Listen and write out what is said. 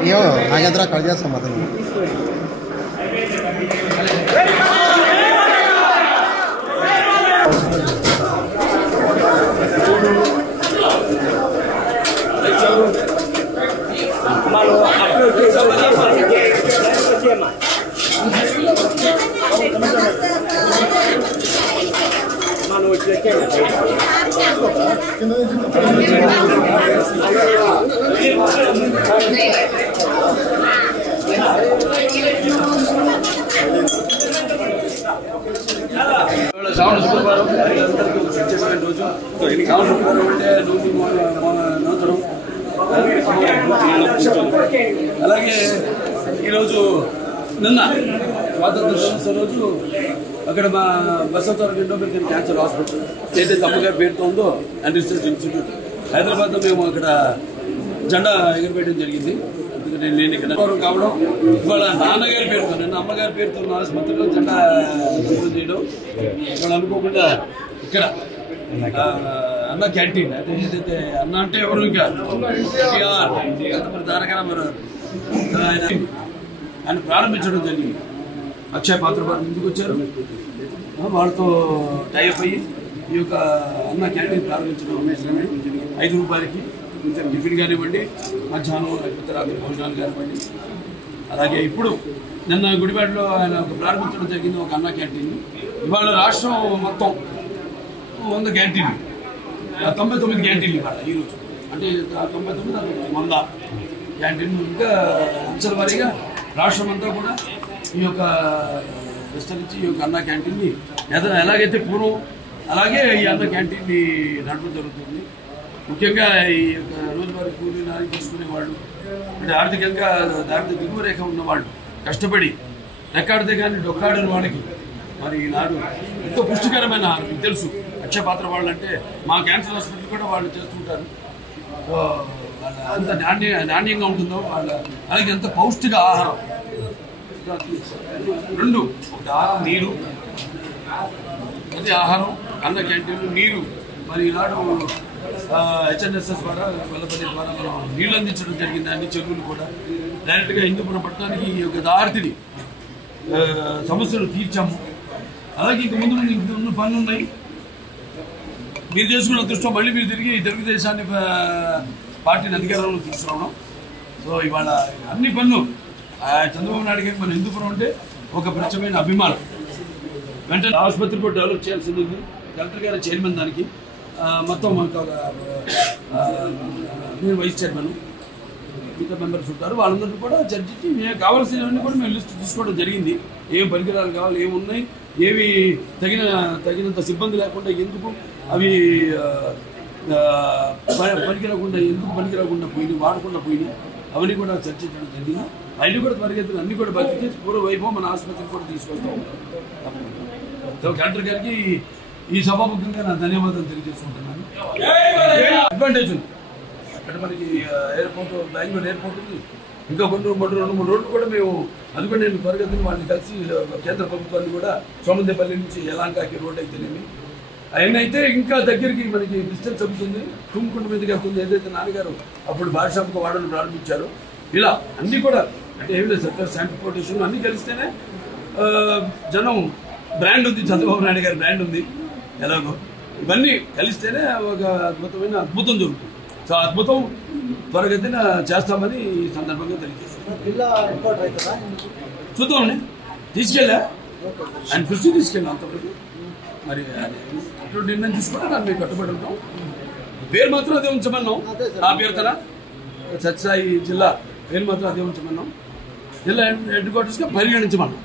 అయ్యో నాగేంద్ర కట్ చేస్తాం అతను శ్రావణ శుక్రవారం రోజు శ్రావణ శుక్రవారం అంటే నూతనం అలాగే ఈరోజు నిన్న స్వాతంత్ర దినోత్సవం రోజు అక్కడ మా బసవతారక ఎండోమెట్రిక్ క్యాన్సర్ హాస్పిటల్ ఏదైతే అమ్మగారి పేరుతో ఉందో అండ్ రీసెర్చ్ ఇన్స్టిట్యూట్ హైదరాబాద్లో మేము అక్కడ జెండా ఎగురవేయడం జరిగింది. అందుకని నేను ఇక్కడ కావడం ఇవాళ నాన్నగారి పేరుతో నిన్న అమ్మగారి పేరుతో ఉన్న ఆసుపత్రిలో జెండా చేయడం ఇవాళ అనుకోకుండా ఇక్కడ అన్న క్యాంటీన్ అదే ఏదైతే అన్న అంటే ఎవరు ఇంకా తారక రామారావు ఆయన ప్రారంభించడం జరిగింది. అక్షయ పాత్ర ముందుకు వచ్చారు, వాళ్ళతో టైప్ అయ్యి ఈ యొక్క అన్న క్యాంటీన్ ప్రారంభించడం 5 రూపాయలకి టిఫిన్ కానివ్వండి, మధ్యాహ్నం లేకపోతే రాత్రి భోజనాలు కానివ్వండి. అలాగే ఇప్పుడు నిన్న గుడివాడలో ఆయన ప్రారంభించడం జరిగింది ఒక అన్న క్యాంటీన్. ఇవాళ రాష్ట్రం మొత్తం 100 క్యాంటీన్లు, 99 క్యాంటీన్లు ఇవాళ ఈరోజు అంటే 99 100 క్యాంటీన్లు. ఇంకా అంచెల వారీగా రాష్ట్రం అంతా కూడా ఈ యొక్క విస్తరించి ఈ యొక్క అన్న క్యాంటీన్ని ఎలాగైతే పూర్వం అలాగే ఈ అన్న క్యాంటీన్ని నడపడం జరుగుతుంది. ముఖ్యంగా ఈ యొక్క రోజువారీ కూలీ నాని చేసుకునే వాళ్ళు అంటే ఆర్థికంగా దారిద్ర్య దిగువ రేఖ ఉన్నవాళ్ళు కష్టపడి రెక్కాడితే కానీ డొక్కాడని వాళ్ళకి మరి ఈనాడు ఎంతో పుష్టికరమైన ఆహారం. మీకు తెలుసు అక్షయ పాత్ర వాళ్ళు అంటే మా క్యాన్సర్ హాస్పిటల్ కూడా వాళ్ళు చేస్తుంటారు. అంత నాణ్యంగా ఉంటుందో వాళ్ళ అలాగే ఎంత పౌష్టిక ఆహారం. 2 ఒకటి ఆహారం నీరు, అది ఆహారం అన్న క్యాంటీన్లు నీరు. మరి ఈనాడు హెచ్ఎన్ఎస్ఎస్ ద్వారా వల్లపల్లి ద్వారా మనం నీళ్లు అందించడం జరిగింది. అన్ని చెరువులు కూడా డైరెక్ట్గా హిందూపురం పట్టణానికి ఈ యొక్క దారిని సమస్యలు తీర్చాము. అలాగే ఇంక ముందు ఉన్న పనులు ఉన్నాయి. మీరు చేసుకున్న అదృష్టం మళ్ళీ మీరు తిరిగి తెలుగుదేశాన్ని పార్టీని అధికారంలో తీసుకురావడం. సో ఇవాళ అన్ని పనులు చంద్రబాబు నాయుడు గారికి మన హిందూపురం అంటే ఒక ప్రత్యేకమైన అభిమానం. వెంటనే ఆసుపత్రి కూడా డెవలప్ చేయాల్సింది ఉంది. కలెక్టర్ గారి చైర్మన్ దానికి మొత్తం నేను వైస్ చైర్మన్ మిగతా మెంబర్స్ ఉంటారు. వాళ్ళందరికీ కూడా చర్చించి మేము కావాల్సినవన్నీ కూడా మేము లిస్ట్ తీసుకోవడం జరిగింది. ఏం పరికరాలు కావాలి, ఏమున్నాయి, ఏవి తగినంత సిబ్బంది లేకుండా ఎందుకు అవి పనికిరాకుండా ఎందుకు పనికిరాకుండా పోయినాయి, వాడకుండా పోయినాయి, అవన్నీ కూడా చర్చించడం జరిగింది. అవన్నీ కూడా పరిగెత్తులు అన్ని కూడా బతికి చేసి పూర్వ వైభవం మన ఆసుపత్రికి కూడా తీసుకొస్తాం. కలెక్టర్ గారికి ఈ సభాముఖంగా నా ధన్యవాదాలు తెలియజేసుకుంటున్నాను. అడ్వాంటేజ్ ఉంది అక్కడ మనకి ఎయిర్పోర్ట్, బెంగళూరు ఎయిర్పోర్ట్ ఉంది. ఇంకా 2-3 రోడ్లు కూడా మేము అది కూడా నేను పరిగెత్తుని వాళ్ళని కలిసి కేంద్ర ప్రభుత్వాన్ని కూడా సోమందేపల్లి నుంచి యలాంకాకి రోడ్ అయితేనేమి అవన్నీ అయితే ఇంకా దగ్గరికి మనకి డిస్టెన్స్ అవుతుంది. తుమ్ముకుంట మీదకి వెళ్తుంది. ఏదైతే నాన్నగారు అప్పుడు భాషాముఖ వాడను ప్రారంభించారో ఇలా అన్నీ కూడా అంటే ఏమి లేదు సార్ ట్రాన్స్పోర్టేషన్ అన్నీ కలిస్తేనే జనం బ్రాండ్ ఉంది, చంద్రబాబు నాయుడు గారి బ్రాండ్ ఉంది. ఎలాగో ఇవన్నీ కలిస్తేనే ఒక అద్భుతం జరుగుతుంది. సో అద్భుతం త్వరగతిన చేస్తామని ఈ సందర్భంగా తెలియజేస్తాం. చూద్దామని తీసుకెళ్ళా ఆయన కృషి తీసుకెళ్ళాం అంతవరకు. మరి అటువంటి నిర్ణయం తీసుకుంటే దాన్ని మేము కట్టుబడి ఉంటాం. పేరు మాత్రం అదే ఉంచమన్నాం. ఆ పేరు తన సత్యసాయి జిల్లా పేరు మాత్రం అదే ఉంచమన్నాం. జిల్లా హెడ్ క్వార్టర్స్గా పరిగణించమన్నాం.